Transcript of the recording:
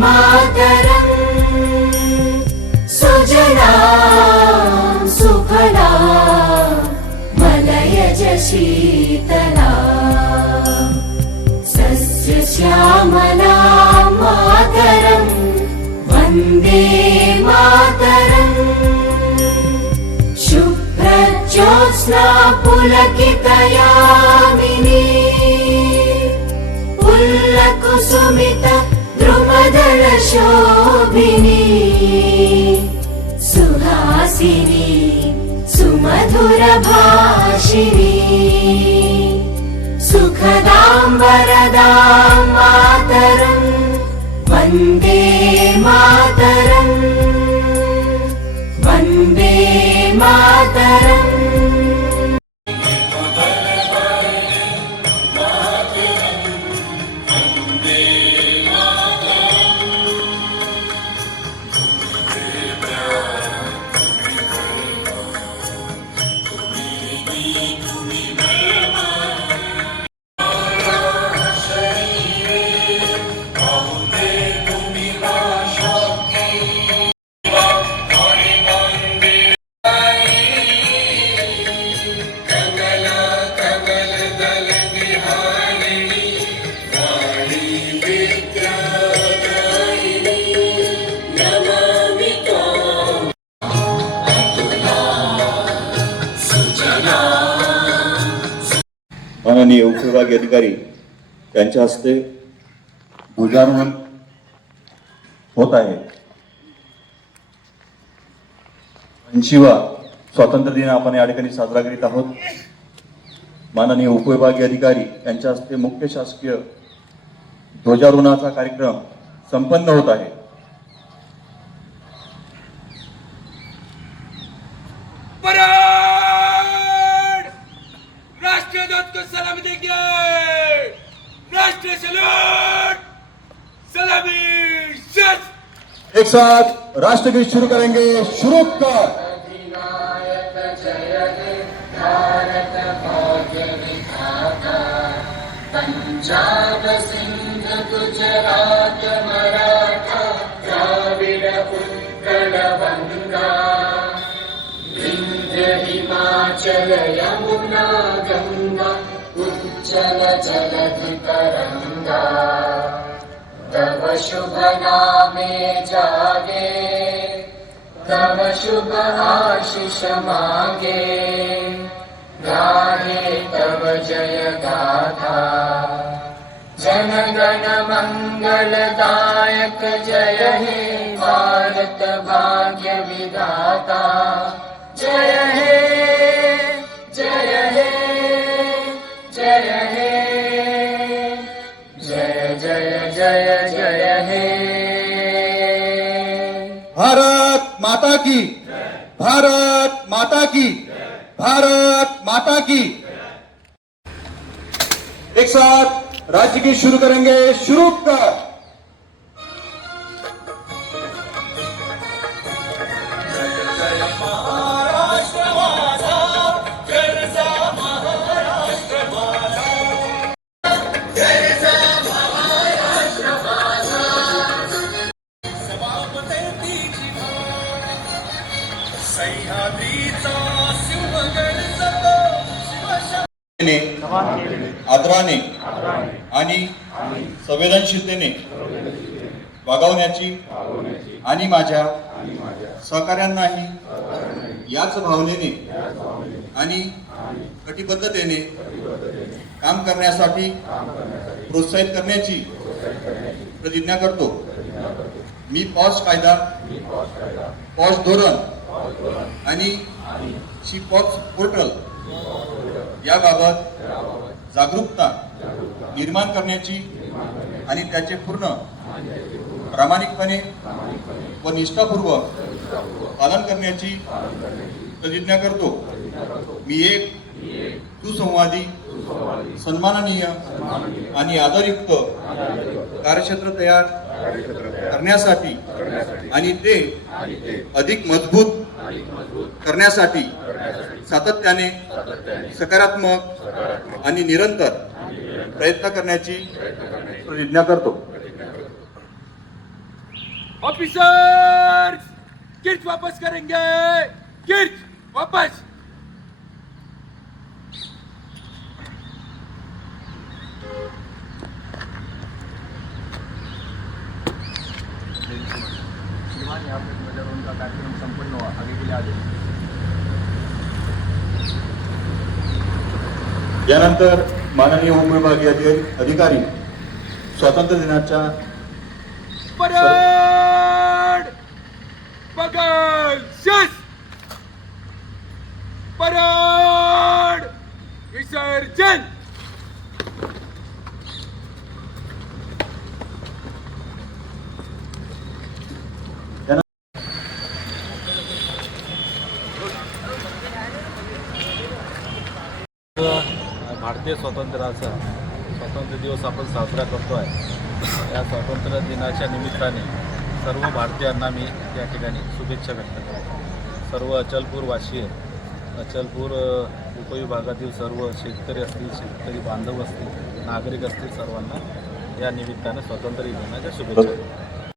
मातरम् सुजलां सुफलां मलयज शीतलां सस्यश्यामलां मातरं वन्दे मातरम् शुभ्रज्योत्स्ना पुलकितयामिनी पुल्लकुसुमित द्रुमदल शोभिनी सुहासिनी सुमधुर भाषिणी सुखदां वरदां मातरं वन्दे मातरम् वन्दे मातरम् माननीय उपविभागीय अधिकारी यांच्या हस्ते ध्वजारोहण होत आहे. 80वा स्वातंत्र्य दिन आपण या ठिकाणी साजरा करीत आहोत. माननीय उपविभागीय अधिकारी यांच्या हस्ते मुख्य शासकीय ध्वजारोहणाचा कार्यक्रम संपन्न होत आहे. राष्ट्रीय ध्वज को सलामी देंगे. राष्ट्रीय सैल्यूट. सलामी. एक साथ राष्ट्रगीत शुरू करेंगे. शुरू कर. अधिनायक जय हे भारत भाग्य विधाता पंजाब सिंध गुजरात मराठा द्राविड उत्कल गंगा विंध्य हिमाचल यमुना गंगा उज्जल जलधि तरंगा तव शुभ नामे जागे तव शुभ आशीष मांगे गाहे तव जय गाथा जन गण मंगलदायक जय हे भारत भाग्य विधाता जय हे जय हे जय हे जय जय जय जय हे. भारत माता की. भारत माता की. भारत माता की. एक साथ राज्य गीत शुरू करेंगे. शुरू कर. आदराने आणि संवेदनशीलतेने वागवण्याची आणि माझ्या सहकार्यांनाही याच भावनेने आणि कटिबद्धतेने काम करण्यासाठी प्रोत्साहित करण्याची प्रतिज्ञा करतो. मी पॉज कायदा, पॉज धोरण आणि पॉज पोर्टल याबाबत जागरूकता निर्माण करण्याची आणि त्याचे पूर्ण प्रामाणिकपणे व निष्ठापूर्वक पालन करण्याची प्रतिज्ञा करतो. मी एक सुसंवादी, सन्माननीय आणि आदरयुक्त कार्यक्षेत्र तयार करण्यासाठी आणि ते अधिक मजबूत करण्यासाठी सातत्याने सकारात्मक आणि निरंतर प्रयत्न करण्याची प्रतिज्ञा करतो. ऑफिसर्स किट वापस करेंगे, किट वापस। श्रीमान यहाँ पे ध्वजारोहण का कार्यक्रम संपन्न हुआ, आगे के लिए आगे। यानंतर माननीय उपविभागीय अधिकारी स्वातंत्र्य दिनाच्या परेड बगल शस, परेड विसर्जन। भारतीय स्वातंत्र्य दिवस आपण साजरा करतो आहे। या स्वातंत्र्य दिनाच्या निमित्ताने सर्व भारतीयांना मी या ठिकाणी शुभेच्छा व्यक्त करतो। सर्व अचलपूरवासीय, अचलपूर उपविभागातील सर्व शेतकरी असतील, शेतकरी बांधव असतील, नागरिक असतील, सर्वांना या निमित्ताने स्वातंत्र्य दिनाच्या शुभेच्छा।